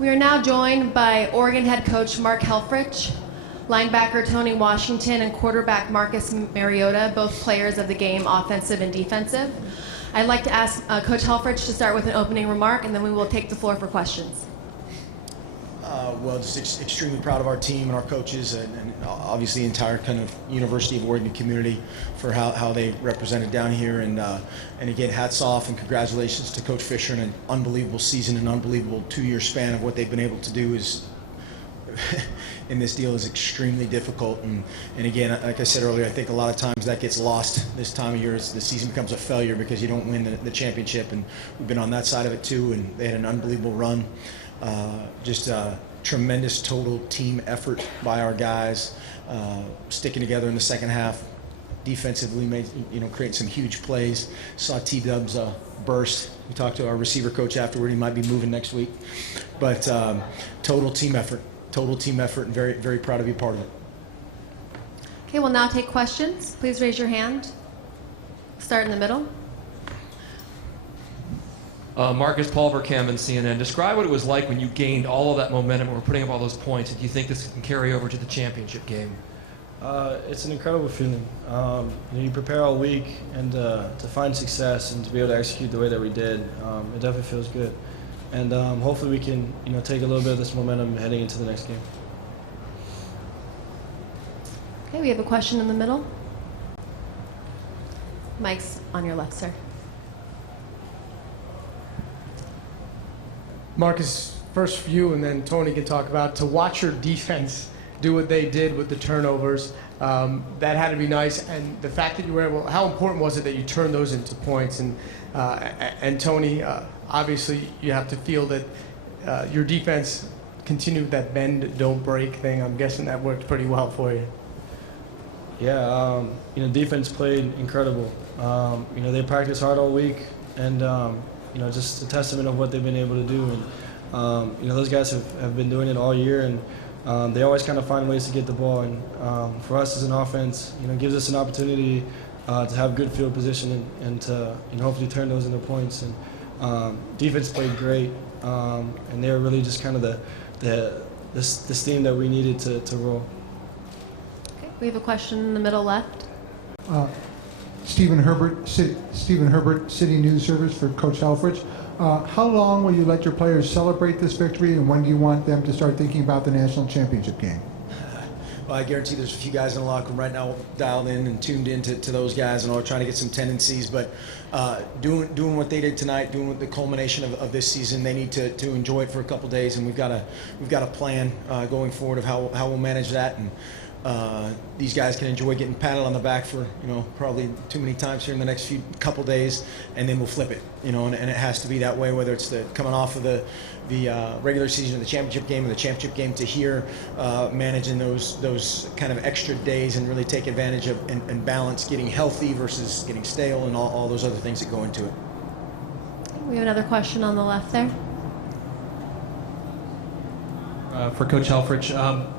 We are now joined by Oregon head coach Mark Helfrich, linebacker Tony Washington, and quarterback Marcus Mariota, both players of the game, offensive and defensive. I'd like to ask Coach Helfrich to start with an opening remark, and then we will take the floor for questions. Well, just extremely proud of our team and our coaches, and obviously the entire kind of University of Oregon community for how they represented down here. And again, hats off and congratulations to Coach Fisher and an unbelievable season, an unbelievable 2-year span of what they've been able to do is in this deal is extremely difficult. And again, like I said earlier, I think a lot of times that gets lost this time of year. The season becomes a failure because you don't win the championship, and we've been on that side of it too. And they had an unbelievable run. Just a tremendous total team effort by our guys, sticking together in the second half. Defensively, made create some huge plays. Saw T-Dubs burst. We talked to our receiver coach afterward. He might be moving next week, but total team effort, and very, very proud to be a part of it. Okay, we'll now take questions. Please raise your hand. Start in the middle. Marcus Pulvercam in CNN. Describe what it was like when you gained all of that momentum and were putting up all those points. Do you think this can carry over to the championship game? It's an incredible feeling. You prepare all week, and to find success and to be able to execute the way that we did, it definitely feels good. And hopefully we can take a little bit of this momentum heading into the next game. Okay, we have a question in the middle. Mike's on your left, sir. Marcus, first for you, and then Tony can talk about to watch your defense do what they did with the turnovers. That had to be nice, and the fact that you were able. How important was it that you turned those into points? And Tony, obviously, you have to feel that your defense continued that bend, don't break thing. I'm guessing that worked pretty well for you. Yeah, defense played incredible. They practiced hard all week, and just a testament of what they've been able to do. And those guys have been doing it all year, and they always kind of find ways to get the ball. And for us as an offense, gives us an opportunity to have good field position and to hopefully turn those into points. And defense played great, and they were really just kind of the steam that we needed to roll. Okay, we have a question in the middle left. Stephen Herbert, City News Service for Coach Helfrich. How long will you let your players celebrate this victory, and when do you want them to start thinking about the national championship game? Well, I guarantee there's a few guys in the locker room right now dialed in and tuned in to those guys and are trying to get some tendencies. But doing what they did tonight, doing the culmination of this season, they need to enjoy it for a couple days, and we've got a plan going forward of how we'll manage that. And these guys can enjoy getting patted on the back for probably too many times here in the next couple days, and then we'll flip it. And it has to be that way, whether it's coming off of the regular season of the championship game or the championship game to here, managing those kind of extra days and really take advantage of and balance getting healthy versus getting stale and all those other things that go into it. We have another question on the left there. For Coach Helfrich.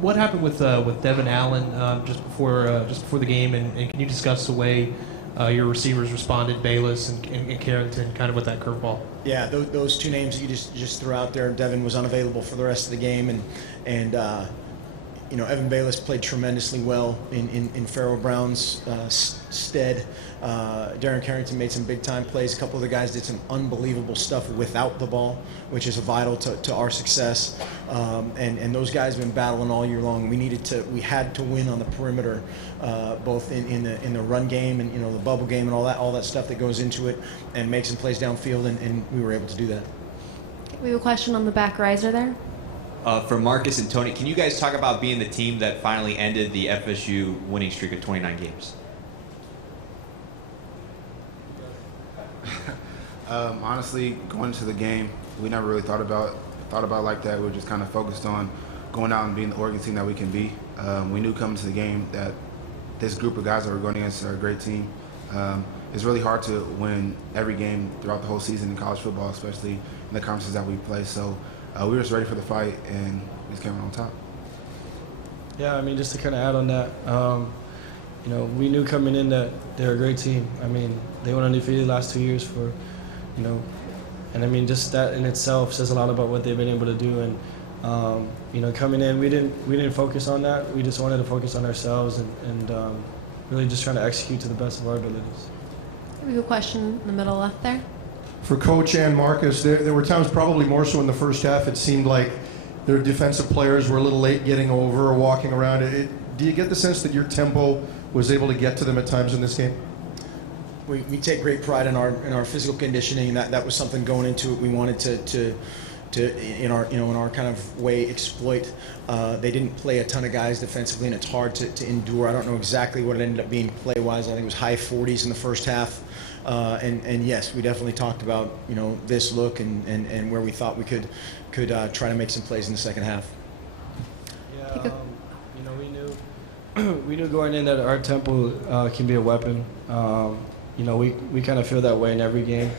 What happened with Devin Allen just before the game, and can you discuss the way your receivers responded, Bayless and Carrington, kind of with that curveball? Yeah, those two names that you just threw out there. Devin was unavailable for the rest of the game, and Evan Bayless played tremendously well in Farrell Brown's stead. Darren Carrington made some big-time plays. A couple of the guys did some unbelievable stuff without the ball, which is vital to our success. And those guys have been battling all year long. We had to win on the perimeter, both in the run game and the bubble game and all that stuff that goes into it, and make some plays downfield, and we were able to do that. We have a question on the back riser there. For Marcus and Tony, can you guys talk about being the team that finally ended the FSU winning streak of 29 games? Honestly, going into the game, we never really thought about it like that. We were just kind of focused on going out and being the Oregon team that we can be. We knew coming to the game that this group of guys that we're going against are a great team. It's really hard to win every game throughout the whole season in college football, especially in the conferences that we play. So we were just ready for the fight, and we just came out on top. Yeah, just to kind of add on that, we knew coming in that they're a great team. They went undefeated the last 2 years for, I mean, just that in itself says a lot about what they've been able to do. And you know, coming in, we didn't focus on that. We just wanted to focus on ourselves and really just trying to execute to the best of our abilities. We have a question in the middle left there. For Coach and Marcus, there were times, probably more so in the first half, it seemed like their defensive players were a little late getting over or walking around. Do you get the sense that your tempo was able to get to them at times in this game? We take great pride in our physical conditioning. That was something going into it. We wanted to in our kind of way exploit. They didn't play a ton of guys defensively, and it's hard to endure. I don't know exactly what it ended up being play-wise. I think it was high 40s in the first half. And yes, we definitely talked about this look and where we thought we could try to make some plays in the second half. Yeah, we knew going in that our tempo can be a weapon. We kind of feel that way in every game,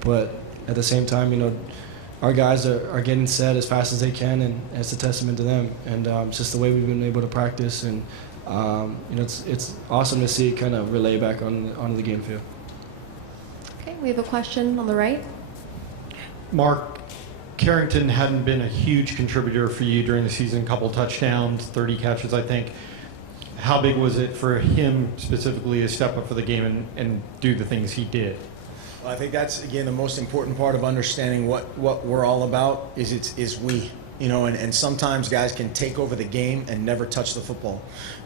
but at the same time, our guys are getting set as fast as they can, and it's a testament to them. And it's just the way we've been able to practice, and it's awesome to see it kind of relay back onto the game field. Okay, we have a question on the right. Mark, Carrington hadn't been a huge contributor for you during the season, a couple touchdowns, 30 catches, I think. How big was it for him specifically to step up for the game and do the things he did? Well, I think that's, again, the most important part of understanding what we're all about is we. And sometimes guys can take over the game and never touch the football.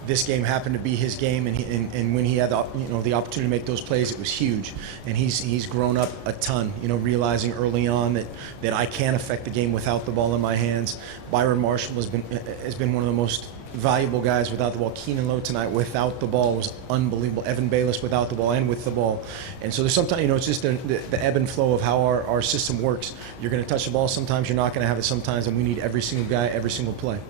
This game happened to be his game, and when he had the opportunity to make those plays, it was huge. And he's grown up a ton, realizing early on that I can't affect the game without the ball in my hands. Byron Marshall has been one of the most valuable guys without the ball. Keenan Lowe tonight without the ball was unbelievable. Evan Bayless without the ball and with the ball. And so there's sometimes, it's just the ebb and flow of how our system works. You're going to touch the ball sometimes, you're not going to have it sometimes, and we need every single guy, every single play.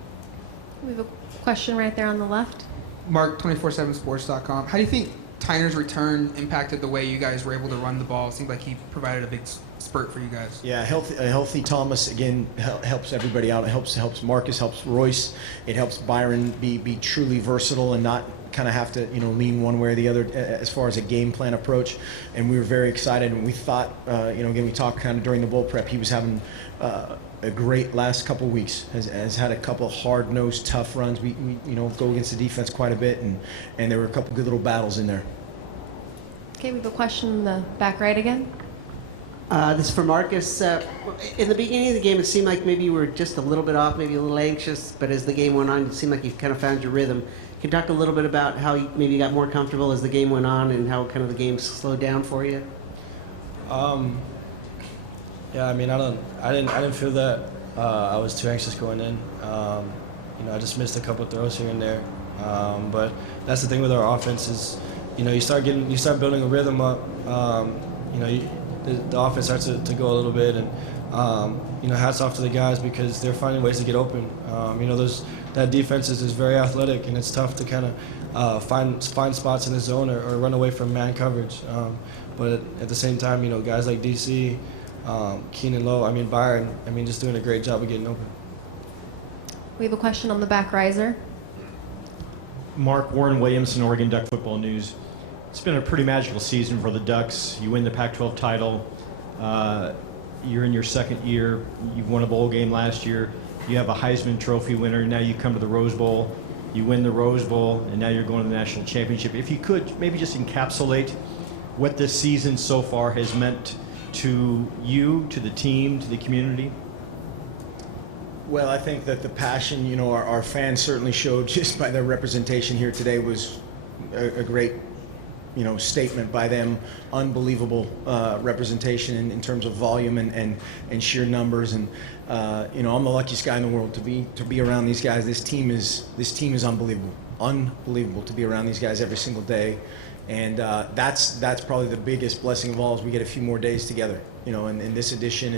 We have a question right there on the left. Mark, 247sports.com. How do you think Tyner's return impacted the way you guys were able to run the ball? It seemed like he provided a big spurt for you guys. Yeah, a healthy Thomas, again, helps everybody out. It helps Marcus, helps Royce. It helps Byron be truly versatile and not kind of have to lean one way or the other as far as a game plan approach. And we were very excited, and we thought, again, we talked kind of during the bowl prep, he was having a great last couple weeks, has had a couple hard-nosed, tough runs. We go against the defense quite a bit, and there were a couple good little battles in there. Okay, we have a question in the back right again. This is for Marcus. In the beginning of the game, it seemed like maybe you were just a little bit off, maybe a little anxious, but as the game went on, it seemed like you kind of found your rhythm. Can you talk a little bit about how you maybe got more comfortable as the game went on and how kind of the game slowed down for you? Yeah, I mean, I didn't feel that I was too anxious going in. I just missed a couple throws here and there. But that's the thing with our offense is, you start building a rhythm up. The offense starts to go a little bit, and hats off to the guys because they're finding ways to get open. That defense is very athletic, and it's tough to kind of find spots in the zone or run away from man coverage. But at the same time, guys like DC, Keenan Lowe, Byron, just doing a great job of getting open. We have a question on the back riser. Mark, Warren Williamson, Oregon Duck Football News. It's been a pretty magical season for the Ducks. You win the Pac-12 title. You're in your second year. You won a bowl game last year. You have a Heisman Trophy winner. Now you come to the Rose Bowl. You win the Rose Bowl, and now you're going to the national championship. If you could maybe just encapsulate what this season so far has meant to you, to the team, to the community. Well, I think that the passion, our fans certainly showed just by their representation here today was a great, statement by them. Unbelievable representation in terms of volume and sheer numbers. And I'm the luckiest guy in the world to be around these guys. This team is unbelievable to be around these guys every single day. And that's probably the biggest blessing of all is we get a few more days together. And this edition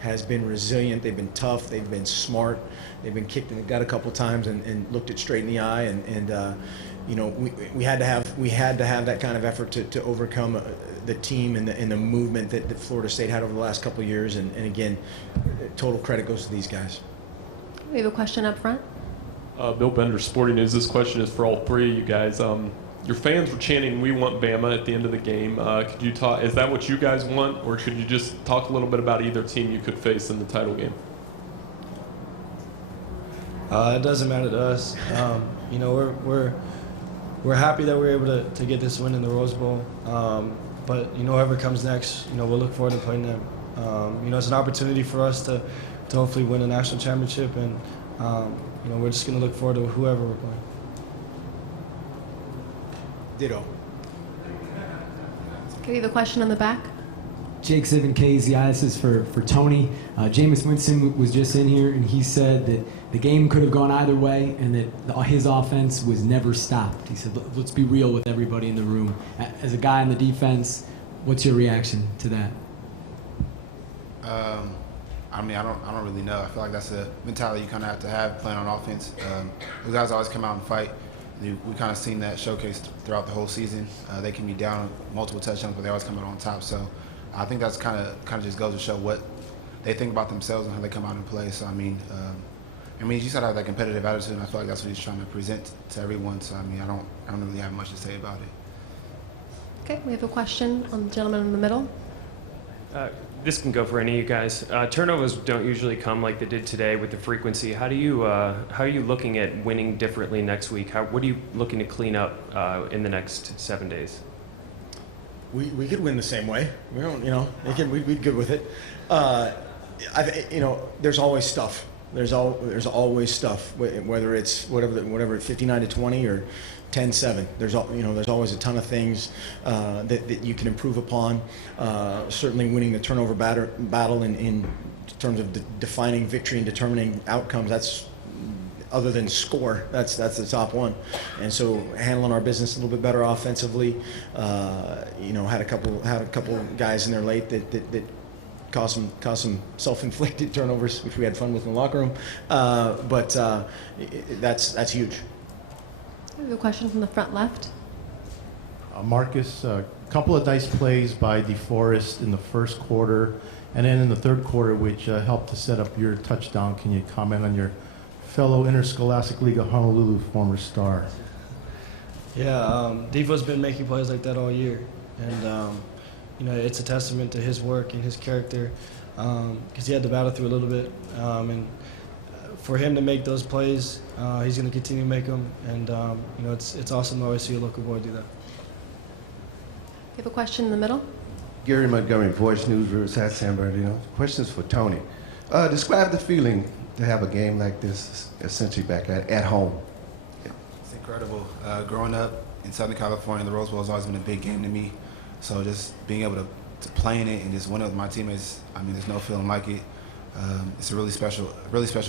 has been resilient. They've been tough. They've been smart. They've been kicked in the gut a couple times and looked it straight in the eye. And we had to have that kind of effort to overcome the team and the movement that Florida State had over the last couple of years. And again, total credit goes to these guys. We have a question up front. Bill Bender, Sporting News. This question is for all three of you guys. your fans were chanting, "We want Bama" at the end of the game. Could you talk? Is that what you guys want, or could you just talk a little bit about either team you could face in the title game? It doesn't matter to us. You know, we're happy that we're able to get this win in the Rose Bowl. But you know, whoever comes next, you know, we'll look forward to playing them. You know, it's an opportunity for us to hopefully win a national championship, and you know, we're just going to look forward to whoever we're playing. Ditto. Okay, we have a question on the back. Jake Zivin, KZI. This is for Tony. Jameis Winston was just in here, and he said that the game could have gone either way, and that his offense was never stopped. He said, "Let's be real with everybody in the room." As a guy in the defense, what's your reaction to that? I mean, I don't really know. I feel like that's a mentality you kind of have playing on offense. The guys always come out and fight. We kind of seen that showcased throughout the whole season. They can be down multiple touchdowns, but they always come out on top. So I think that's kind of just goes to show what they think about themselves and how they come out and play. So I mean, you just gotta have that competitive attitude, and I feel like that's what he's trying to present to everyone. So I mean, I don't really have much to say about it. Okay, we have a question on the gentleman in the middle. This can go for any of you guys. Turnovers don't usually come like they did today with the frequency. How are you looking at winning differently next week? What are you looking to clean up in the next 7 days? We could win the same way. We don't, you know, we'd good with it. You know, there's always stuff. There's always stuff. Whether it's whatever 59-20 or 10-7. There's always a ton of things that you can improve upon. Certainly, winning the turnover battle in terms of defining victory and determining outcomes. That's other than score. That's the top one. And so handling our business a little bit better offensively. You know, had a couple guys in there late that caused some self-inflicted turnovers, which we had fun with in the locker room. But that's huge. We have a question from the front left. Marcus, a couple of nice plays by DeForest in the first quarter, and then in the third quarter, which helped to set up your touchdown. Can you comment on your fellow Interscholastic League of Honolulu former star? Yeah, Defo's been making plays like that all year, and you know, it's a testament to his work and his character, because he had to battle through a little bit, and for him to make those plays, he's going to continue to make them, and you know, it's awesome to always see a local boy do that. We have a question in the middle. Gary Montgomery, Voice News, Riverside, San Bernardino. Questions for Tony. Describe the feeling to have a game like this, essentially back at home. It's incredible. Growing up in Southern California, the Rose Bowl has always been a big game to me. So just being able to play in it and just win it with my teammates, I mean, there's no feeling like it. It's a really special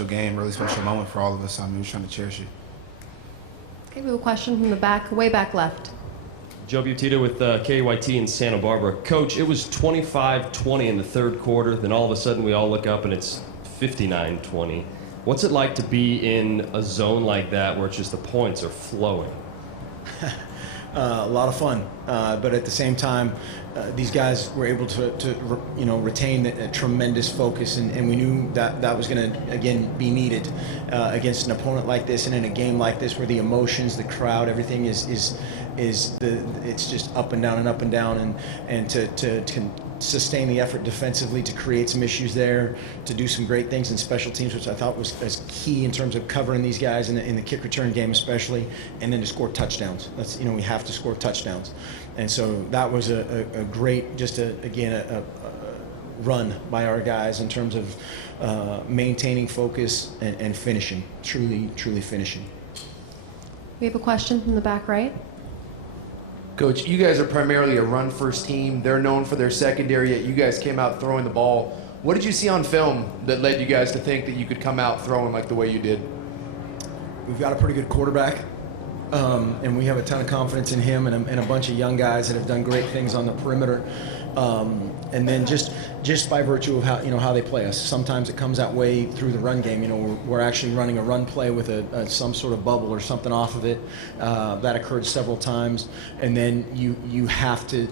game, really special moment for all of us. I mean, we're trying to cherish it. Okay, we have a question from the back, way back left. Joe Butita with KYT in Santa Barbara. Coach, it was 25-20 in the third quarter. Then all of a sudden we all look up and it's 59-20. What's it like to be in a zone like that where it's just the points are flowing? A lot of fun, but at the same time, these guys were able to retain a tremendous focus, and we knew that was going to again be needed against an opponent like this and in a game like this where the emotions, the crowd, everything it's just up and down, and to sustain the effort defensively, to create some issues there, to do some great things in special teams, which I thought was key in terms of covering these guys in the kick return game especially, and then to score touchdowns. That's, we have to score touchdowns. And so that was a great, just a run by our guys in terms of maintaining focus and finishing, truly finishing. We have a question from the back right. Coach, you guys are primarily a run-first team. They're known for their secondary, yet you guys came out throwing the ball. What did you see on film that led you guys to think that you could come out throwing like the way you did? We've got a pretty good quarterback, and we have a ton of confidence in him and a bunch of young guys that have done great things on the perimeter. And then just by virtue of how they play us, sometimes it comes that way through the run game. We're actually running a run play with some sort of bubble or something off of it. That occurred several times, and then you have to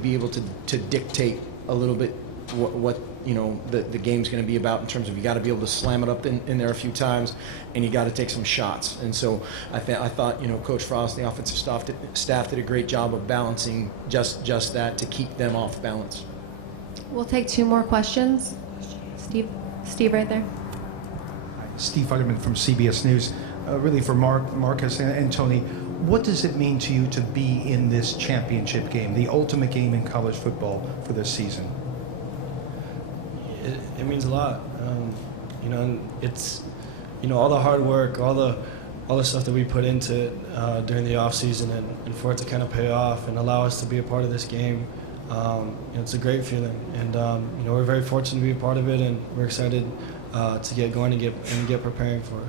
be able to dictate a little bit what you know, the game's going to be about in terms of you got to be able to slam it up in there a few times, and you got to take some shots. And so I thought, you know, Coach Frost and the offensive staff did a great job of balancing just that to keep them off balance. We'll take 2 more questions. Steve right there. Steve Futterman from CBS News. Really for Marcus and Tony, what does it mean to you to be in this championship game, the ultimate game in college football for this season? It means a lot. You know, and it's, you know, all the hard work, all the stuff that we put into it during the off season, and for it to kind of pay off and allow us to be a part of this game. You know, it's a great feeling, and you know, we're very fortunate to be a part of it, and we're excited to get going and get preparing for it.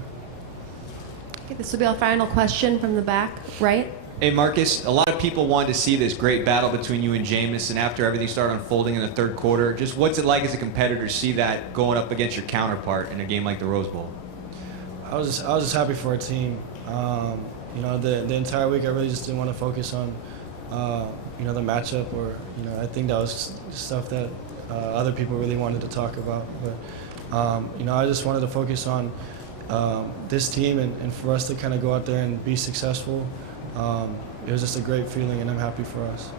Okay, this will be our final question from the back, right? Hey, Marcus, a lot of people wanted to see this great battle between you and Jameis, and after everything started unfolding in the third quarter, just what's it like as a competitor to see that going up against your counterpart in a game like the Rose Bowl? I was just happy for our team. You know, the entire week I really just didn't want to focus on you know, the matchup, or, you know, I think that was stuff that other people really wanted to talk about. But you know, I just wanted to focus on this team, and for us to kind of go out there and be successful. It was just a great feeling, and I'm happy for us.